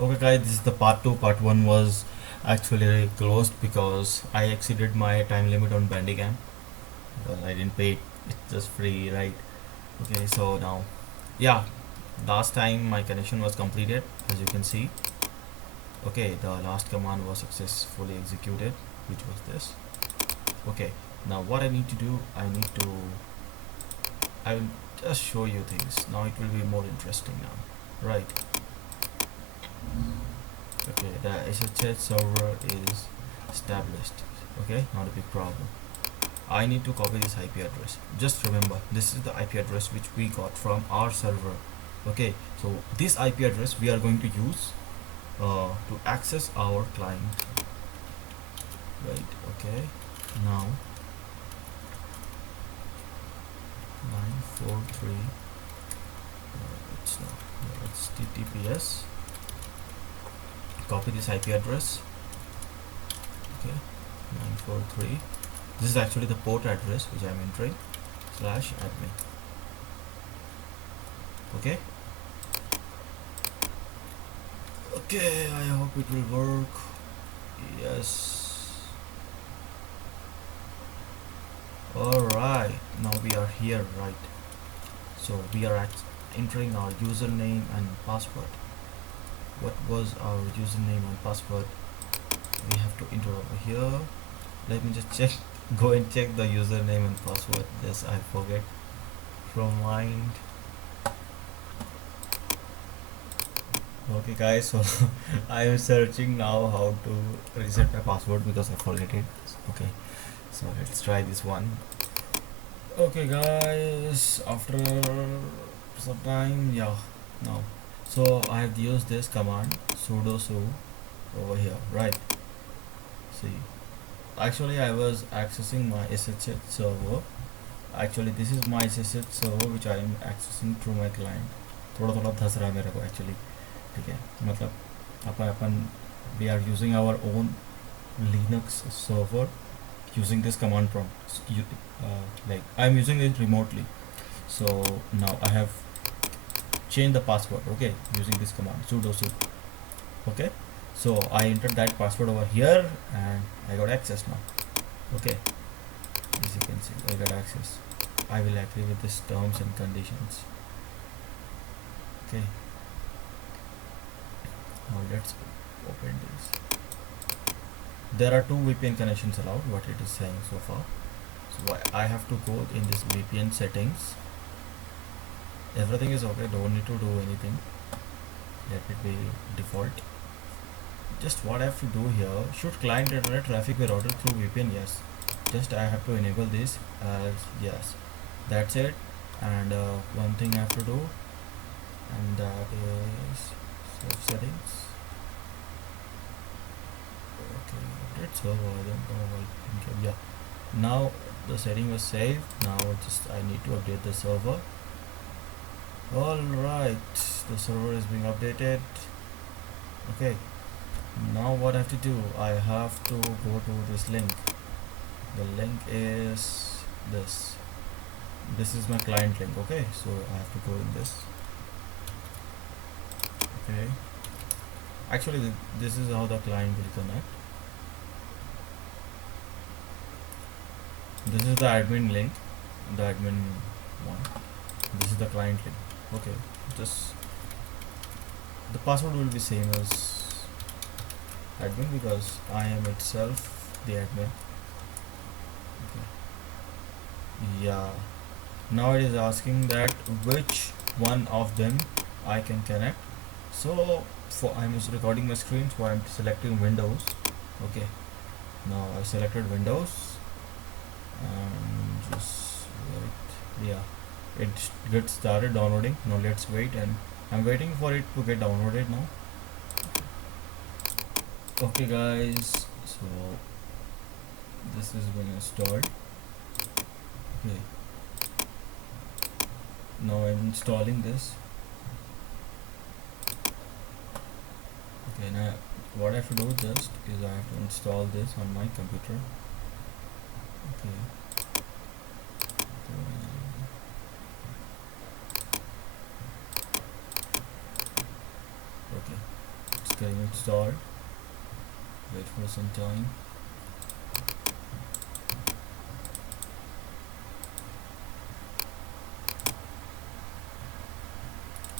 Okay guys, this is the part 2. Part 1 was actually closed because I exceeded my time limit on Bandicam. Well, I didn't pay it. It's just free, right? Okay, so now, yeah, last time my connection was completed, as you can see. Okay, the last command was successfully executed, which was this. Okay, now what I need to do, I will just show you things. Now it will be more interesting now, right? Okay, the SSH server is established. Okay, not a big problem. I need to copy this IP address. Just remember, this is the IP address which we got from our server. Okay, so this IP address we are going to use to access our client. Right, okay. Now 943, it's not, it's TTPS. Copy this IP address. Okay, 943. This is actually the port address which I'm entering, /admin. Okay. Okay, I hope it will work. Yes. Alright, now we are here, right? So we are entering our username and password. What was our username and password? We have to enter over here. Let me just check. Go and check the username and password. Yes, I forget from mind. Okay guys, so I am searching now how to reset my password because I forget it. Okay, so let's try this one. Okay guys, after some time, yeah, now, so I have used this command sudo su over here, right? See, actually I was accessing my SSH server. Actually this is my SSH server which I am accessing through my client. थोड़ा थोड़ा धस रहा है मेरे को actually. ठीक है, मतलब अपन we are using our own Linux server using this command prompt. Like I'm using it remotely. So now I have changed the password. Okay, using this command sudo su. Okay, so I entered that password over here and I got access now. Okay, as you can see, I got access. I will agree with this terms and conditions. Okay, now let's open this. There are two VPN connections allowed, what it is saying so far. So I have to go in this VPN settings. Everything is okay, don't need to do anything. Let it be default. Just what I have to do here, should client internet traffic be routed through VPN? Yes. Just I have to enable this as yes. That's it. And one thing I have to do, and that is save settings. Okay, update server. I don't know why. Yeah. Now the setting was saved. Now just I need to update the server. Alright, the server is being updated. Okay, now what I have to do, I have to go to this link. The link is this is my client link. Okay, so I have to go in this. Okay, actually this is how the client will connect. This is the admin link, the admin one. This is the client link. Okay, just the password will be same as admin because I am itself the admin. Okay. Yeah, now it is asking that which one of them I can connect. So for I'm just recording my screen, so I'm selecting Windows. Okay, now I selected Windows and just wait. Yeah, it gets started downloading. Now let's wait, and I'm waiting for it to get downloaded now. Okay guys, so this is been installed. Okay, now I'm installing this. Okay, now what I have to do just is I have to install this on my computer. Okay, okay, it's getting installed. Wait for some time.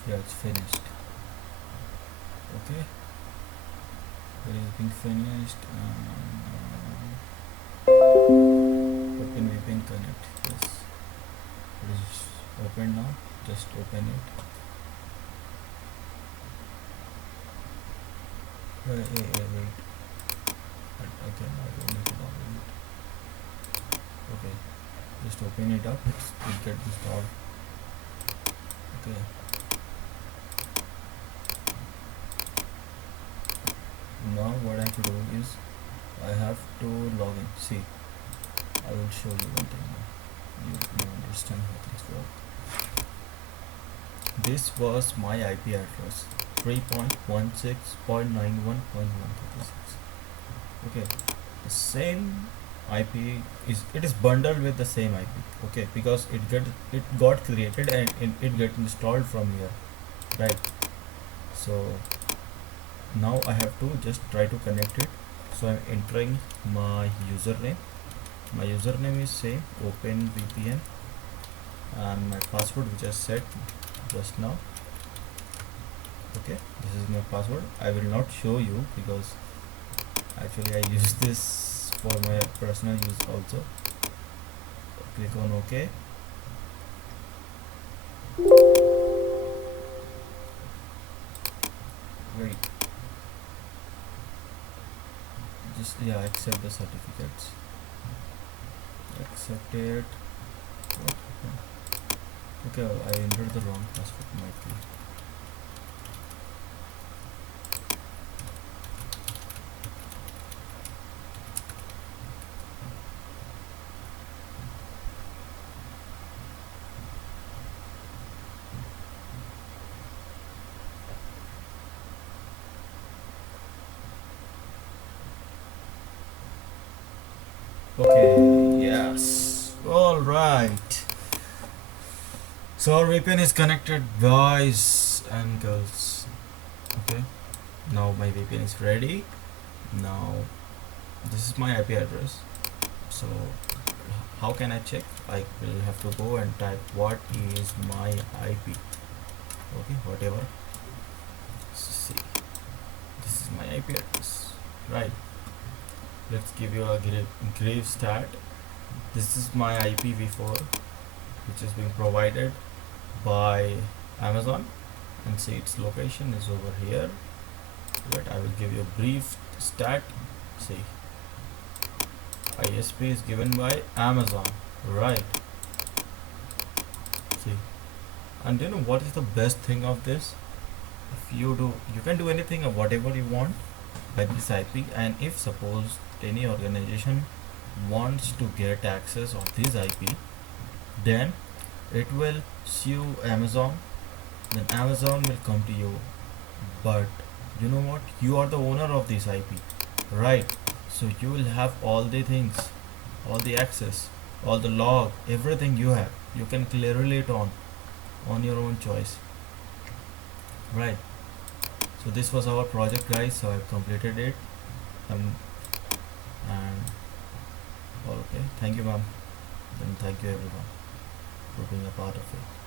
Yeah, it's finished. Okay, it is being finished. Open VPN connect. Yes, it is open now. Just open it. Wait. Again, I don't need to download it. Okay, just open it up. It get installed. Okay. Now what I have to do is I have to log in. See, I will show you one thing now. You understand how things work. This was my IP address 3.16.91.136. Okay, the same IP is bundled with the same IP. Okay, because it got created and it get installed from here, right? So now I have to just try to connect it. So I'm entering my username. My username is same, open VPN, and my password which I set just now. Okay, this is my password. I will not show you because actually I use this for my personal use also. Click on OK. Wait, just accept the certificates. Accept it. What happened? Okay, I entered the wrong password. Might be. Okay, yes. All right. So our VPN is connected, boys and girls. Okay. Now my VPN is ready. Now this is my IP address. So how can I check? I will have to go and type what is my IP. Okay, whatever. See, this is my IP address, right? Let's give you a grave start. This is my IPv4 which is being provided by Amazon, and see its location is over here. But I will give you a brief stat. See, ISP is given by Amazon, right? See, and you know what is the best thing of this? If you can do anything or whatever you want by this IP, and if suppose any organization wants to get access of this IP, then it will sue Amazon. Then Amazon will come to you. But you know what? You are the owner of this IP, right? So you will have all the things, all the access, all the log, everything you have. You can clearly it on your own choice, right? So this was our project, guys. So I've completed it. And okay, thank you, ma'am. And thank you everyone for being a part of it.